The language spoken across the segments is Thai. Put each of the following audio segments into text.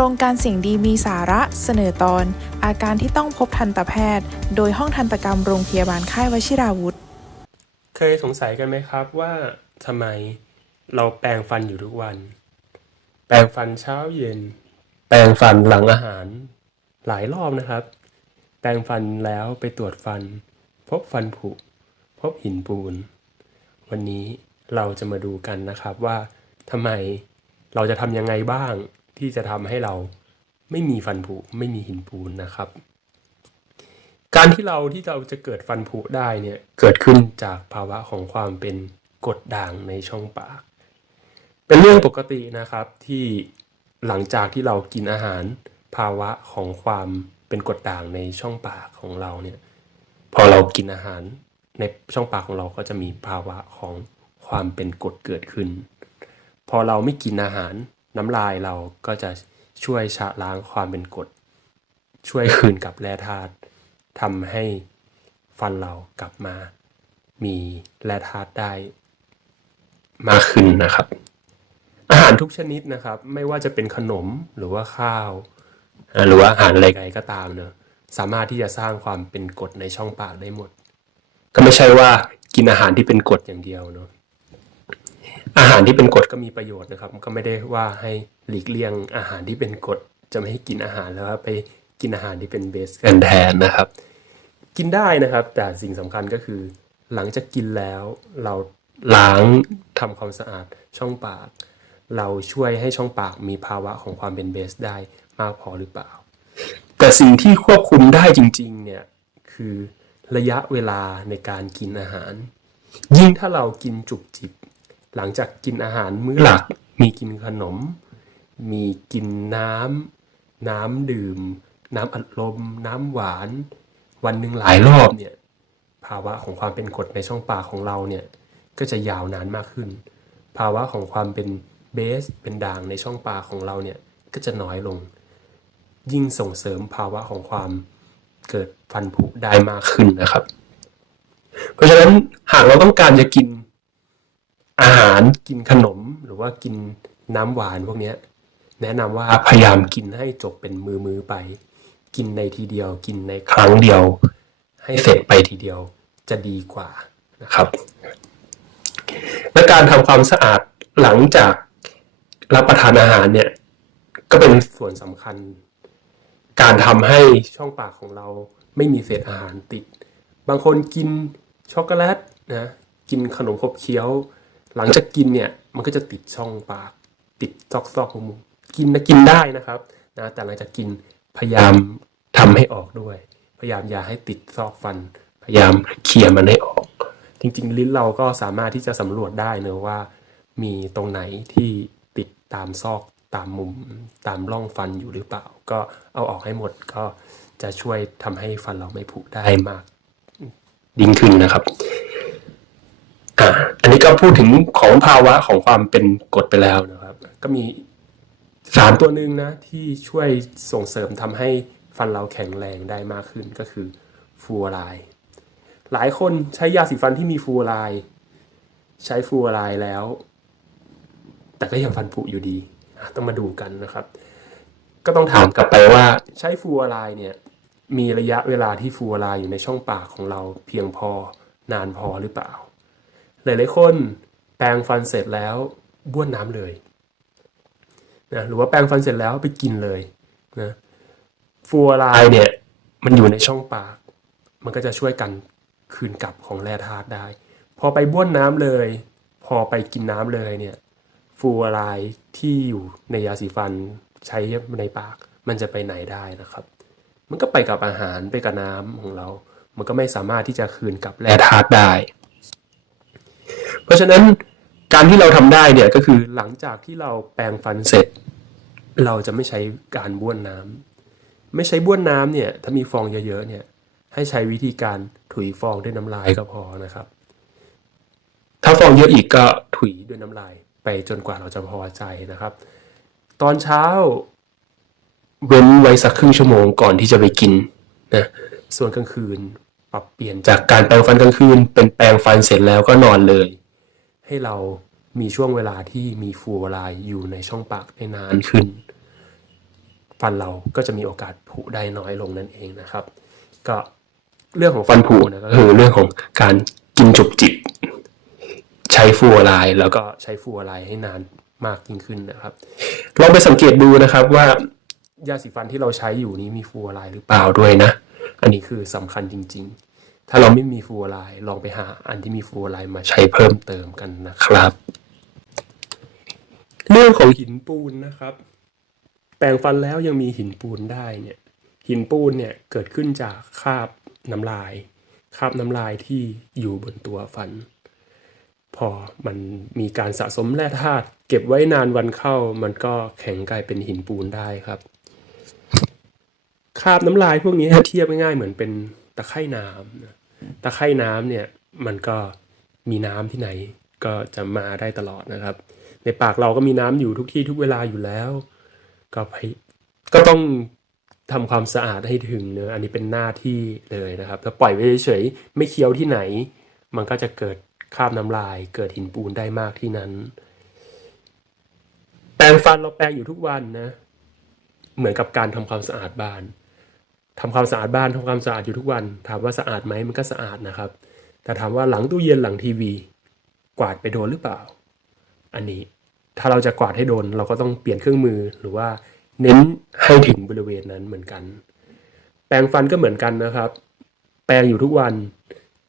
ครงการสิ่งดีมีสาระเสนอตอน อาการที่ต้องพบทันตแพทย์ โดยห้องทันตกรรมโรงพยาบาลค่ายวชิราวุธ เคยสงสัยกันไหมครับว่าทำไมเราแปรงฟันอยู่ทุกวัน แปรงฟันเช้าเย็น แปรงฟันหลังอาหาร หลายรอบนะครับ แปรงฟันแล้วไปตรวจฟัน พบฟันผุ พบหินปูน วันนี้เราจะมาดูกันนะครับว่าทำไมเราจะทำยังไงบ้าง ที่จะทำให้เราไม่มีฟันผุไม่มีหินปูนนะครับ การที่เราที่เราจะเกิดฟันผุได้เนี่ยเกิดขึ้นจากภาวะของความเป็นกดด่างในช่องปาก เป็นเรื่องปกตินะครับที่หลังจากที่เรากินอาหารภาวะของความเป็นกดด่างในช่องปากของเราเนี่ยพอเรากินอาหารในช่องปากของเราก็จะมีภาวะของความเป็นกดเกิดขึ้น พอเราไม่กินอาหาร น้ำลายเราก็จะช่วยชะล้างความเป็นกรดช่วยคืนกับแร่ธาตุทำให้ฟันเรากลับมา มีแร่ธาตุได้ มากขึ้นนะครับ อาหารทุกชนิดนะครับ ไม่ว่าจะเป็นขนมหรือว่าข้าวอ่าหรือว่าอาหารอะไรก็ตามเนอะสามารถที่จะสร้างความเป็นกรดในช่องปากได้หมด ก็ไม่ใช่ว่ากินอาหารที่เป็นกรดอย่างเดียวเนอะ อาหารที่เป็นกรดก็มีประโยชน์นะครับ ก็ไม่ได้ว่าให้หลีกเลี่ยงอาหารที่เป็นกรดจะไม่ให้กินอาหารแล้วไปกินอาหารที่เป็นเบสกันแทนนะครับ กินได้นะครับ แต่สิ่งสำคัญก็คือ หลังจากกินแล้วเราล้างทำความสะอาดช่องปาก เราช่วยให้ช่องปากมีภาวะของความเป็นเบสได้มากพอหรือเปล่า แต่สิ่งที่ควบคุมได้จริง ๆ เนี่ยคือระยะเวลาในการกินอาหาร ยิ่งถ้าเรากินจุบจิบ หลังจากกินอาหารมื้อหลัก มีกินขนม มีกินน้ำน้ำดื่ม น้ำอัดลม น้ำหวาน วันหนึ่งหลายรอบเนี่ย ภาวะของความเป็นกรดในช่องปากของเราเนี่ย ก็จะยาวนานมากขึ้น ภาวะของความเป็นเบส เป็นด่างในช่องปากของเราเนี่ย ก็จะน้อยลง ยิ่งส่งเสริมภาวะของความเกิดฟันผุได้มากขึ้นนะครับ เพราะฉะนั้นหากเราต้องการจะกิน อาหารกินขนมหรือว่ากินน้ำหวานพวกเนี้ยแนะนำว่าพยายามกินให้จบเป็นมือมือๆไป กินในทีเดียว กินในครั้งเดียว ให้เสร็จไปทีเดียวจะดีกว่านะครับ และการทำความสะอาดหลังจากรับประทานอาหารเนี่ย ก็เป็นส่วนสำคัญ การทำให้ช่องปากของเราไม่มีเศษอาหารติด บางคนกินช็อกโกแลตนะกินขนมขบเคี้ยว หลังจากกินเนี่ยมันก็จะติดช่องปาก ติดซอกซอกมุมกินนะกินได้นะครับนะแต่หลังจากกินพยายามทำให้ออกด้วย พยายามอย่าให้ติดซอกฟัน พยายามเขี่ยมันให้ออก จริง ๆ ลิ้นเราก็สามารถที่จะสำรวจได้เนอะว่า มีตรงไหนที่ติดตามซอกตามมุมตามร่องฟันอยู่หรือเปล่า ก็เอาออกให้หมดก็จะช่วยทำให้ฟันเราไม่ผุได้มาก ยิ่งขึ้นนะครับ อ่าอันนี้ก็พูดถึงของภาวะของความเป็นกรดไปแล้วนะครับ ก็มีสารตัวหนึ่งนะที่ช่วยส่งเสริมทำให้ฟันเราแข็งแรงได้มากขึ้นก็คือฟลูออไรด์หลายคนใช้ยาสีฟันที่มีฟลูออไรด์ใช้ฟลูออไรด์แล้ว แต่ก็ยังฟันผุอยู่ดีอะต้องมาดูกันนะครับ ก็ต้องถามกลับไปว่าใช้ฟลูออไรด์เนี่ย มีระยะเวลาที่ฟลูออไรด์อยู่ในช่องปากของเราเพียงพอนานพอหรือเปล่า หลายๆคนแปรงฟันเสร็จแล้วบ้วนน้ำเลยนะหรือว่าแปรงฟันเสร็จแล้วไปกินเลยนะฟลูออไรด์เนี่ยมันอยู่ในช่องปาก มันก็จะช่วยกันคืนกลับของแร่ธาตุได้ พอไปบ้วนน้ำเลย พอไปกินน้ำเลยเนี่ยฟูออไรด์ที่อยู่ในยาสีฟันใช้ในปาก มันจะไปไหนได้นะครับ มันก็ไปกับอาหารไปกับน้ำของเรา มันก็ไม่สามารถที่จะคืนกับแร่ธาตุได้ เพราะฉะนั้นการที่เราทำได้เนี่ยก็คือหลังจากที่เราแปรงฟันเสร็จ เราจะไม่ใช้การบ้วนน้ำไม่ใช้บ้วนน้ำเนี่ยถ้ามีฟองเยอะๆเนี่ยให้ใช้วิธีการถุยฟองด้วยน้ำลายก็พอนะครับ ถ้าฟองเยอะอีกก็ถุยด้วยน้ำลายไปจนกว่าเราจะพอใจนะครับ ตอนเช้าเว้นไว้สักครึ่งชั่วโมงก่อนที่จะไปกินนะส่วนกลางคืนปรับเปลี่ยนจากการแปรงฟันกลางคืน เป็นแปรงฟันเสร็จแล้วก็นอนเลย ให้เรามีช่วงเวลาที่มีฟลูออไรด์อยู่ในช่องปากได้นานขึ้น ฟันเราก็จะมีโอกาสผุได้น้อยลงนั่นเองนะครับ ก็เรื่องของฟันผุนะก็คือเรื่องของการกินจุบจิบใช้ฟลูออไรด์แล้วก็ใช้ฟลูออไรด์ให้นานมากยิ่งขึ้นนะครับลองไปสังเกตดูนะครับว่ายาสีฟันที่เราใช้อยู่นี้มีฟลูออไรด์หรือเปล่าด้วยนะ อันนี้คือสำคัญจริง ๆ ถ้าเราไม่มีฟลูออไรด์ลองไปหาอันที่มีฟลูออไรด์มาใช้เพิ่มเติมกันนะครับ เรื่องของหินปูนนะครับ แปรงฟันแล้วยังมีหินปูนได้เนี่ยหินปูนเนี่ยเกิดขึ้นจากคราบน้ำลายคราบน้ำลายที่อยู่บนตัวฟัน พอมันมีการสะสมแร่ธาตุเก็บไว้นานวันเข้า มันก็แข็งกลายเป็นหินปูนได้ครับคราบน้ำลายพวกนี้เทียบง่ายๆเหมือนเป็นตะไคร่น้ำนะ ตะไคร่น้ำเนี่ยมันก็มีน้ำที่ไหนก็จะมาได้ตลอดนะครับ ในปากเราก็มีน้ำอยู่ทุกที่ทุกเวลาอยู่แล้ว ก็พยก็ต้องทำความสะอาดให้ถึงเนอะอันนี้เป็นหน้าที่เลยนะครับถ้าปล่อยไว้เฉยๆไม่เคี้ยวที่ไหน มันก็จะเกิดคราบน้ำลาย เกิดหินปูนได้มากที่นั้น แปรงฟันเราแปรงอยู่ทุกวันนะ เหมือนกับการทำความสะอาดบ้าน ทำความสะอาดบ้านทำความสะอาดอยู่ทุกวัน ถามว่าสะอาดไหมมันก็สะอาดนะครับ แต่ถามว่าหลังตู้เย็นหลังทีวี กวาดไปโดนหรือเปล่า อันนี้ถ้าเราจะกวาดให้โดน เราก็ต้องเปลี่ยนเครื่องมือหรือว่าเน้นให้ถึงบริเวณนั้นเหมือนกัน แปรงฟันก็เหมือนกันนะครับ แปรงอยู่ทุกวัน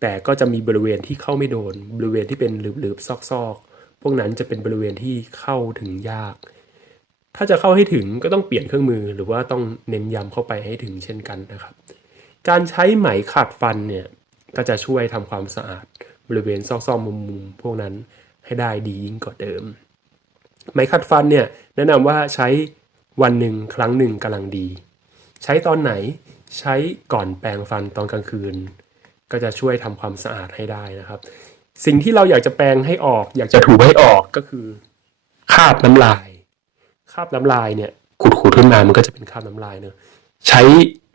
แต่ก็จะมีบริเวณที่เข้าไม่โดน บริเวณที่เป็นหลืบๆซอกๆ พวกนั้นจะเป็นบริเวณที่เข้าถึงยาก ถ้าจะเข้าให้ถึงก็ต้องเปลี่ยนเครื่องมือหรือว่าต้องเน้นย้ำเข้าไปให้ถึงเช่นกันนะครับ การใช้ไหมขัดฟันเนี่ยก็จะช่วยทำความสะอาดบริเวณซอกๆมุมๆพวกนั้นให้ได้ดียิ่งกว่าเดิม ไหมขัดฟันเนี่ยแนะนำว่าใช้วันหนึ่งครั้งหนึ่งกำลังดี ใช้ตอนไหนใช้ก่อนแปรงฟันตอนกลางคืน ก็จะช่วยทำความสะอาดให้ได้นะครับ สิ่งที่เราอยากจะแปรงให้ออก อยากจะถูให้ออกก็คือคราบน้ำลายค ราบน้ำลายเนี่ยขูดๆขึ้นมามันก็จะเป็นคราบน้ำลายเนอะใช้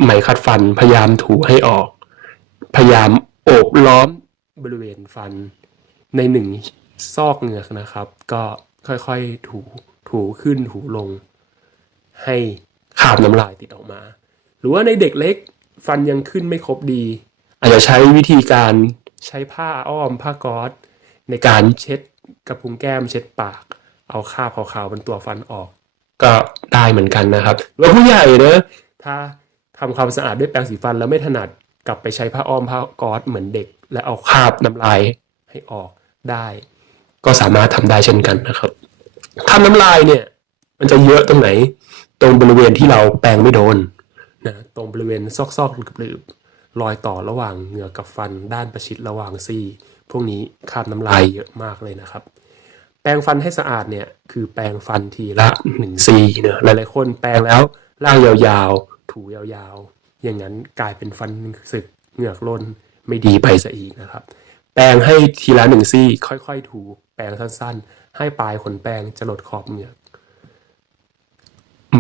ไหมขัดฟันพยายามถูให้ออก พยายามโอบล้อมบริเวณฟันในหนึ่งซอกเหงือกนะครับ ก็ค่อยๆถูถูขึ้นถูลง ให้คราบน้ำลายติดออกมา หรือว่าในเด็กเล็กฟันยังขึ้นไม่ครบดี อาจจะใช้วิธีการใช้ผ้าอ้อมผ้าก๊อซในการเช็ดกระพุ้งแก้มเช็ดปาก เอาคราบขาวๆบนตัวฟันออก ก็ได้เหมือนกันนะครับหรือว่าผู้ใหญ่เนอะถ้าทำความสะอาดด้วยแปรงสีฟันแล้วไม่ถนัดกลับไปใช้ผ้าอ้อมผ้าก๊อซเหมือนเด็ก และเอาคราบน้ำลายให้ออกได้ ก็สามารถทำได้เช่นกันนะครับคาบน้ำลายเนี่ย มันจะเยอะตรงไหน ตรงบริเวณที่เราแปรงไม่โดนนะตรงบริเวณซอกๆกับหลืบรอยต่อระหว่างเหงือกกับฟันด้านประชิดระหว่างซี่ พวกนี้คราบน้ำลายเยอะมากเลยนะครับ แปรงฟันให้สะอาดเนี่ย คือแปรงฟันทีละหนึ่งซี่เนอะหลายๆคนแปรงแล้วล่างยาวๆ ถูยาวๆ อย่างนั้นกลายเป็นฟันสึกเหงือกล้นไม่ดีไปซะอีกนะครับ แปรงให้ทีละหนึ่งซี่ ค่อยๆ ถูแปรงสั้นๆ ให้ปลายขนแปรงจะหลดขอบเหงือก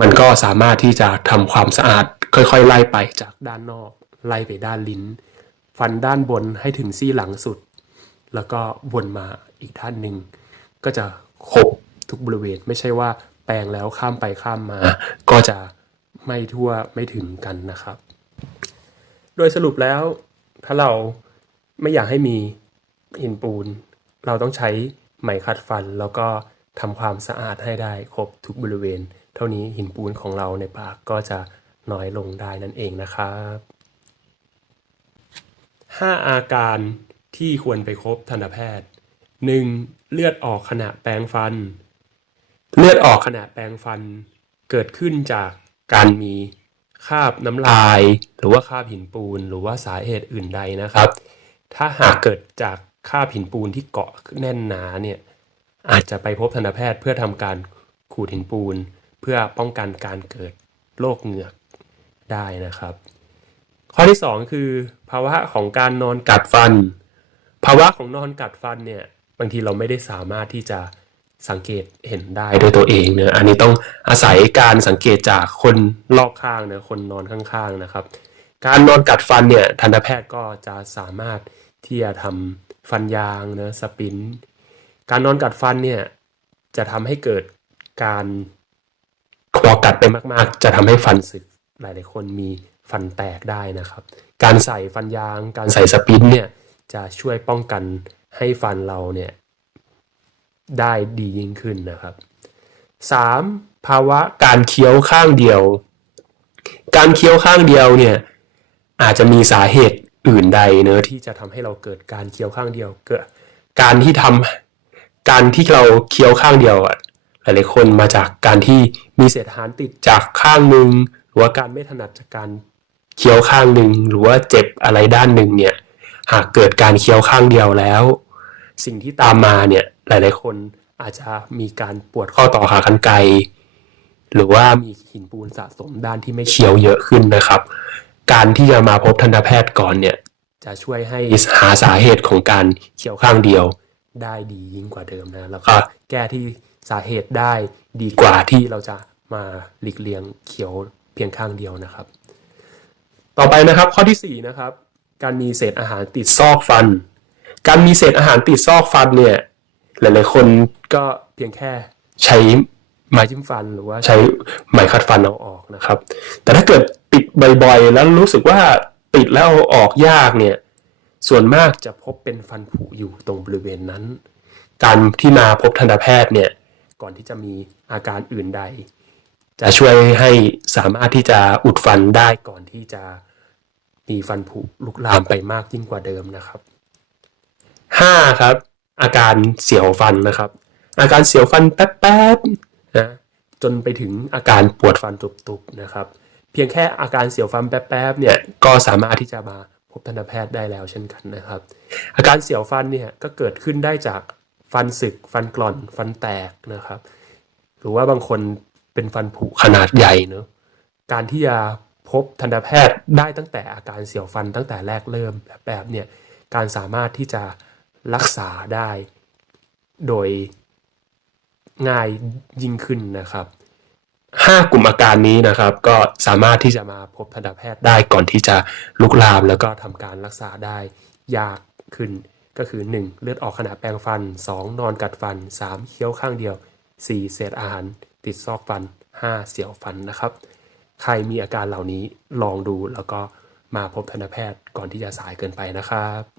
มันก็สามารถที่จะทำความสะอาด ค่อยๆ ไล่ไปจากด้านนอก ไล่ไปด้านลิ้น ฟันด้านบนให้ถึงซี่หลังสุด แล้วก็วนมาอีกด้านหนึ่ง ก็จะครบทุกบริเวณ ไม่ใช่ว่าแปรงแล้วข้ามไปข้ามมา ก็จะไม่ทั่วไม่ถึงกันนะครับ โดยสรุปแล้วถ้าเราไม่อยากให้มีหินปูน เราต้องใช้ไหมขัดฟัน แล้วก็ทำความสะอาดให้ได้ครบทุกบริเวณ เท่านี้หินปูนของเราในปากก็จะน้อยลงได้นั่นเองนะครับ5อาการที่ควรไปพบทันตแพทย์ 1. เลือดออกขณะแปรงฟัน เลือดออกขณะแปรงฟัน เกิดขึ้นจากการมีคราบน้ำลาย หรือว่าคราบหินปูน หรือว่าสาเหตุอื่นใดนะครับ ถ้าหากเกิดจากคราบหินปูนที่เกาะแน่นหนาเนี่ยอาจจะไปพบทันตแพทย์เพื่อทำการขูดหินปูน เพื่อป้องกันการเกิดโรคเหงือกได้นะครับ ข้อที่ 2 คือ ภาวะของการนอนกัดฟัน ภาวะของนอนกัดฟันเนี่ย บางทีเราไม่ได้สามารถที่จะสังเกตเห็นได้ด้วยตัวเองเนอะอันนี้ต้องอาศัยการสังเกตจากคนรอบข้างนะคนนอนข้างๆนะครับ การนอนกัดฟันเนี่ยทันตแพทย์ก็จะสามารถที่จะทำฟันยางเนอะสปิน การนอนกัดฟันเนี่ยจะทำให้เกิดการคอกัดไปมากๆ จะทำให้ฟันสึกหลายๆคนมีฟันแตกได้นะครับ การใส่ฟันยาง การใส่สปรินท์เนี่ยจะช่วยป้องกัน ให้ฟันเราเนี่ยได้ดียิ่งขึ้นนะครับ 3. ภาวะการเคี้ยวข้างเดียว การเคี้ยวข้างเดียวเนี่ยอาจจะมีสาเหตุอื่นใดเนอะที่จะทำให้เราเกิดการเคี้ยวข้างเดียวเกิดการที่ทำการที่เราเคี้ยวข้างเดียวอะหลายๆคนมาจากการที่มีเศษอาหารติดจากข้างหนึ่งหรือว่าการไม่ถนัดจากการเคี้ยวข้างหนึ่งหรือว่าเจ็บอะไรด้านหนึ่งเนี่ยหากเกิดการเคี้ยวข้างเดียวแล้ว สิ่งที่ตามมาเนี่ยหลาย ๆ คนอาจจะมีการปวดข้อต่อขากรรไกรหรือว่ามีหินปูนสะสมด้านที่ไม่เคี้ยวเยอะขึ้นนะครับ การที่จะมาพบทันตแพทย์ก่อนเนี่ยจะช่วยให้หาสาเหตุของการเคี้ยวข้างเดียวได้ดียิ่งกว่าเดิมนะแล้วก็แก้ที่สาเหตุได้ดีกว่าที่เราจะมาหลีกเลี่ยงเคี้ยวเพียงข้างเดียวนะครับ ต่อไปนะครับข้อที่4นะครับการมีเศษอาหารติดซอกฟัน การมีเศษอาหารติดซอกฟันเนี่ย หลาย ๆ คนก็เพียงแค่ใช้ไม้จิ้มฟันหรือว่าใช้ไม้ขัดฟันเอาออกนะครับ แต่ถ้าเกิดติดบ่อย ๆ แล้วรู้สึกว่าติดแล้วเอาออกยากเนี่ย ส่วนมากจะพบเป็นฟันผุอยู่ตรงบริเวณนั้น การที่มาพบทันตแพทย์เนี่ย ก่อนที่จะมีอาการอื่นใด จะช่วยให้สามารถที่จะอุดฟันได้ก่อนที่จะมีฟันผุลุกลามไปมากยิ่งกว่าเดิมนะครับ 5. ครับ อาการเสียวฟันนะครับ อาการเสียวฟันแป๊บๆนะจนไปถึงอาการปวดฟันตุบๆนะครับ เพียงแค่อาการเสียวฟันแป๊บๆเนี่ยก็สามารถที่จะมาพบทันตแพทย์ได้แล้วเช่นกันนะครับ อาการเสียวฟันเนี่ยก็เกิดขึ้นได้จากฟันสึก ฟันกร่อน ฟันแตกนะครับ หรือว่าบางคนเป็นฟันผุขนาดใหญ่เนอะการที่จะพบทันตแพทย์ได้ตั้งแต่อาการเสียวฟันตั้งแต่แรกเริ่มแบบแบบเนี่ยการสามารถที่จะ รักษาได้ โดยง่ายยิ่งขึ้นนะครับห้ากลุ่มอาการนี้นะครับ ก็สามารถที่จะมาพบทันตแพทย์ได้ก่อนที่จะลุกลาม แล้วก็ทำการรักษาได้ยากขึ้นก็คือ 1. เลือดออกขณะแปรงฟัน 2. นอนกัดฟัน 3. เคี้ยวข้างเดียว 4. เศษอาหาร ติดซอกฟัน 5. เสียวฟันนะครับ ใครมีอาการเหล่านี้ลองดูแล้วก็มาพบทันตแพทย์ก่อนที่จะสายเกินไปนะครับ